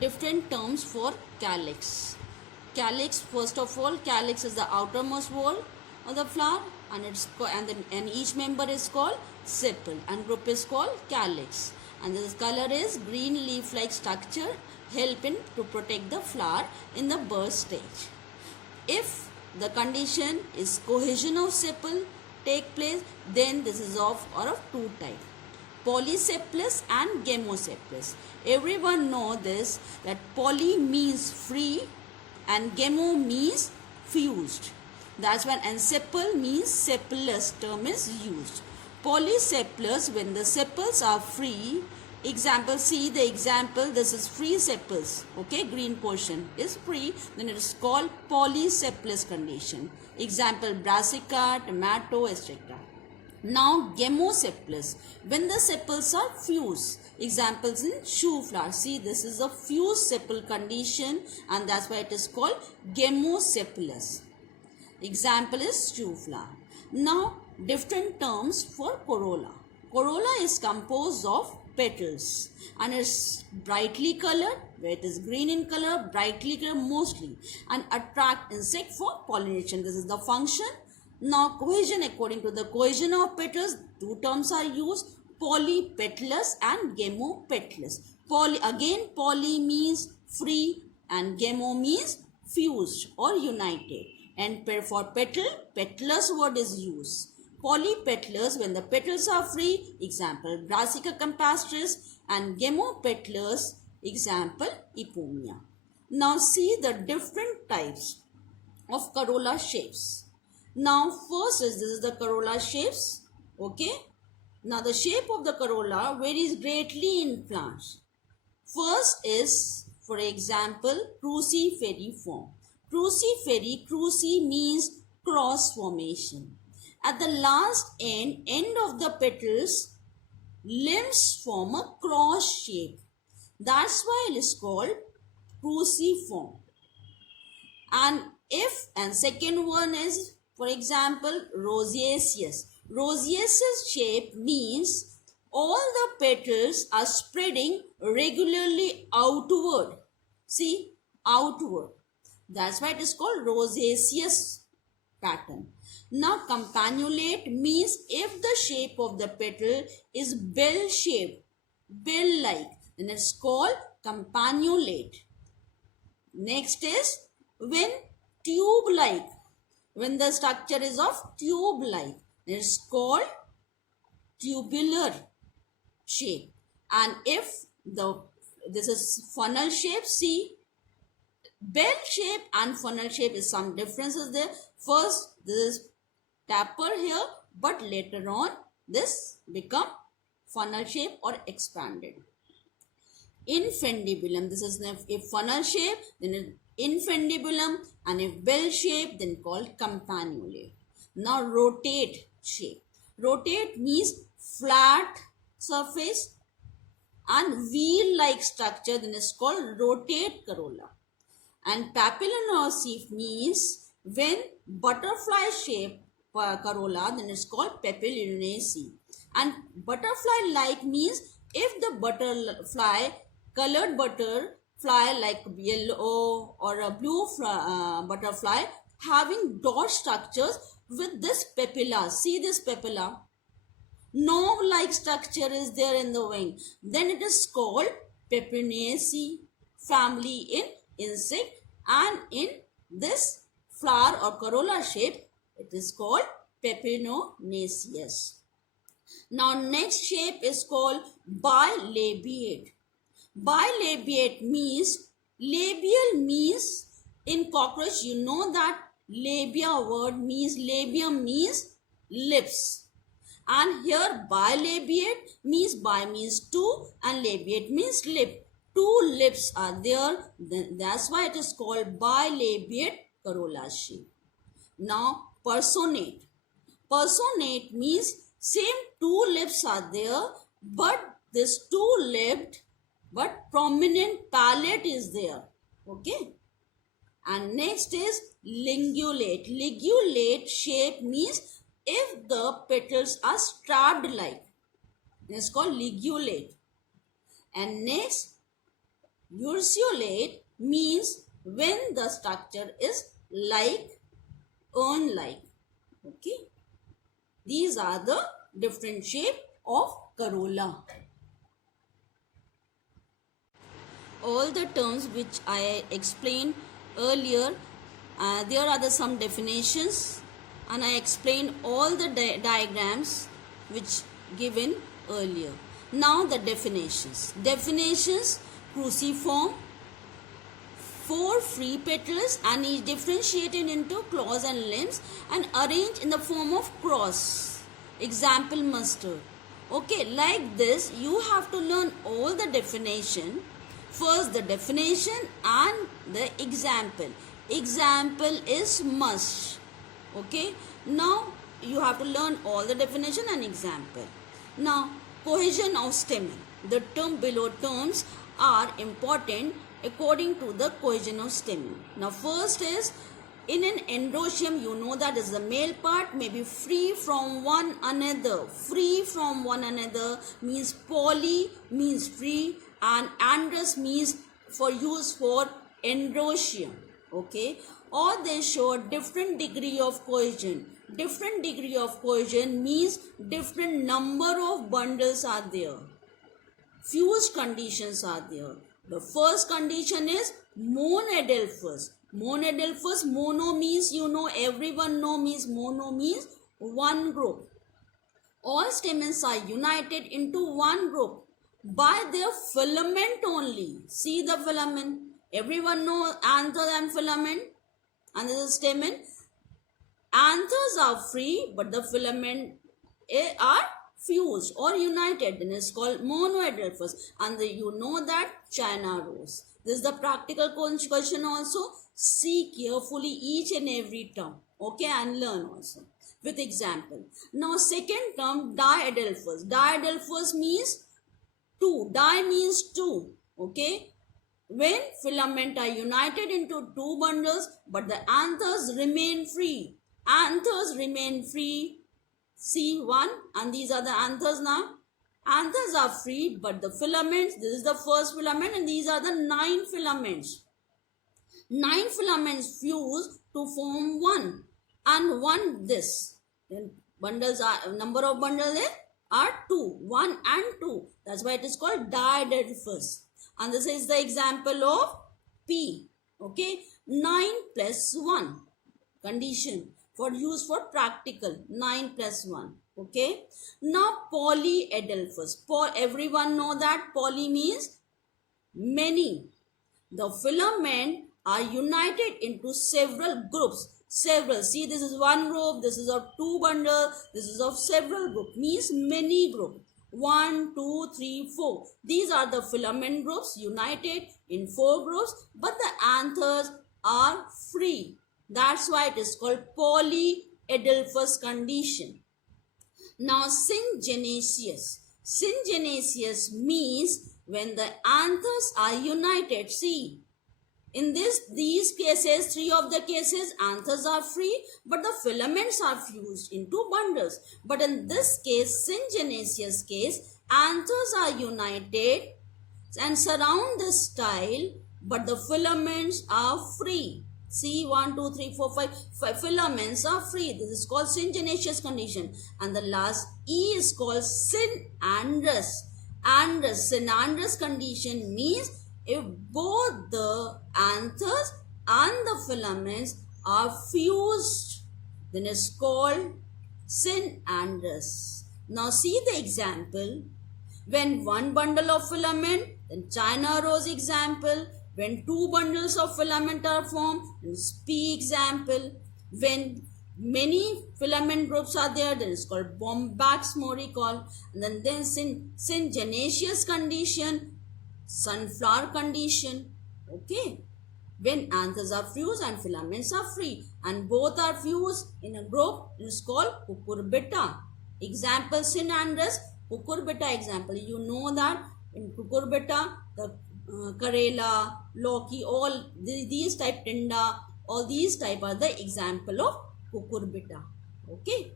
Different terms for calyx. Calyx, first of all, calyx is the outermost wall of the flower, and each member is called sepal, and group is called calyx. And this color is green leaf-like structure, helping to protect the flower in the birth stage. If the condition is cohesion of sepal take place, then this is of two types, polysepalous and gamosepalous. Everyone know this, that poly means free and gamo means fused. That's when, and sepal means sepalous term is used. Polysepalous, when the sepals are free. Example, see the example, this is free sepals, okay, green portion is free, then it is called polysepalous condition. Example, brassica, tomato, etc. Now gamosepalous, when the sepals are fused. Examples in shoe flower, see this is a fused sepal condition, and that's why it is called gamosepalous. Example is shoe flower. Now different terms for corolla. Corolla is composed of petals and it's brightly colored, where it is green in color, brightly colored mostly, and attract insect for pollination. This is the function. Now cohesion, according to the cohesion of petals, two terms are used, polypetalous and gamopetalous. Poly means free and gamo means fused or united, and for petal, petalous word is used. Polypetalous, when the petals are free, example Brassica campestris, and gamopetalous, example Epomia. Now see the different types of corolla shapes. Now first is, this is the corolla shapes, okay. Now the shape of the corolla varies greatly in plants. First is, for example, cruciferiform. Cruci means cross formation. At the last end of the petals, limbs form a cross shape. That's why it is called cruciform. And second one is, for example, rosaceous. Rosaceous shape means all the petals are spreading regularly outward. See, outward. That's why it is called rosaceous pattern. Now campanulate means if the shape of the petal is bell shaped, bell like, then it's called campanulate. Next is when tube like, when the structure is of tube like, it's called tubular shape. And if this is funnel shape, see, bell shape and funnel shape is some differences there. First, this is taper here, but later on this become funnel shape or expanded. Infundibulum, this is if funnel shape, then infundibulum, and if bell shape, then called campanulate. Now rotate shape. Rotate means flat surface and wheel like structure, then is called rotate corolla. And papillonocephale means when butterfly shape corolla, then it's called papillonocephale. And butterfly like means if the butterfly, colored butterfly like yellow or a blue butterfly having dot structures with this papilla. See this papilla? Knob like structure is there in the wing. Then it is called Peperinaceae family in insect, and in this flower or corolla shape it is called Peperinaceous. Now next shape is called bilabiate. Bilabiate means, labial means, in cockroach you know that labia word means, labium means lips, and here bilabiate means, bi means two and labiate means lip. Two lips are there, that's why it is called bilabiate corolla shape. Now personate. Personate means same two lips are there, but this two-lipped but prominent palate is there, okay. And next is ligulate. Ligulate shape means if the petals are strapped like, it's called ligulate. And next Urceolate means when the structure is like, urn-like. Okay. These are the different shape of corolla. All the terms which I explained earlier, there are some definitions, and I explained all the diagrams which given earlier. Now the definitions. Definitions: cruciform, 4 free petals and is differentiated into claws and limbs and arranged in the form of cross. Example: mustard. Okay, like this you have to learn all the definition. First the definition and the example. Example is must. Okay, now you have to learn all the definition and example. Now cohesion of stamen. The term below terms are important according to the cohesion of stamen. Now first is, in an androecium, you know that is the male part may be free from one another. Free from one another means poly means free, and androus means for use for androecium. Okay, or they show different degree of cohesion. Different degree of cohesion means different number of bundles are there. Fused conditions are there. The first condition is monadelphous. Monadelphous, mono means, you know, everyone know means mono means one group. All stamens are united into one group by their filament only. See the filament. Everyone know anther and filament. And this is stamen. Anthers are free, but the filament are fused or united. Then it's called monoadelphous. And you know that China rose. This is the practical question also. See carefully each and every term. Okay, and learn also with example. Now second term, diadelphous. Diadelphous means 2. Di means 2. Okay. When filament are united into 2 bundles, but the anthers remain free. Anthers remain free. See 1, and these are the anthers now. Anthers are free, but the filaments, this is the first filament, and these are the 9 filaments. 9 filaments fuse to form 1, and 1 this. Then bundles are, number of bundles are 2, 1 and 2. That's why it is called diadelphous. And this is the example of P. Okay, 9 plus 1 condition for use for practical, 9 plus 1. Okay, now polyadelphous. Everyone know that poly means many. The filament are united into several groups. Several. See, this is one group, this is of 2 bundle, this is of several group, means many group. 1, 2, 3, 4. These are the filament groups united in 4 groups, but the anthers are free. That's why it is called polyadelphous condition. Now syngenaceous. Syngenaceous means when the anthers are united. See, in these cases, 3 of the cases, anthers are free, but the filaments are fused into bundles. But in this case, syngenaceous case, anthers are united and surround the style, but the filaments are free. See, 1, 2, 3, 4, 5 filaments are free. This is called syngenaceous condition. And the last E is called synandrous. Synandrous condition means if both the anthers and the filaments are fused, then it's called synandrous. Now see the example. When 1 bundle of filament, then China rose example. When 2 bundles of filament are formed, then P example. When many filament groups are there, then it's called Bombax Moricol. And then syngenaceous condition, sunflower condition. Okay, when anthers are fused and filaments are free and both are fused in a group, it is called cucurbita. Example synandrous, cucurbita example. You know that in cucurbita, the Karela, Loki, all these type, Tinda, all these type are the example of cucurbita. Okay.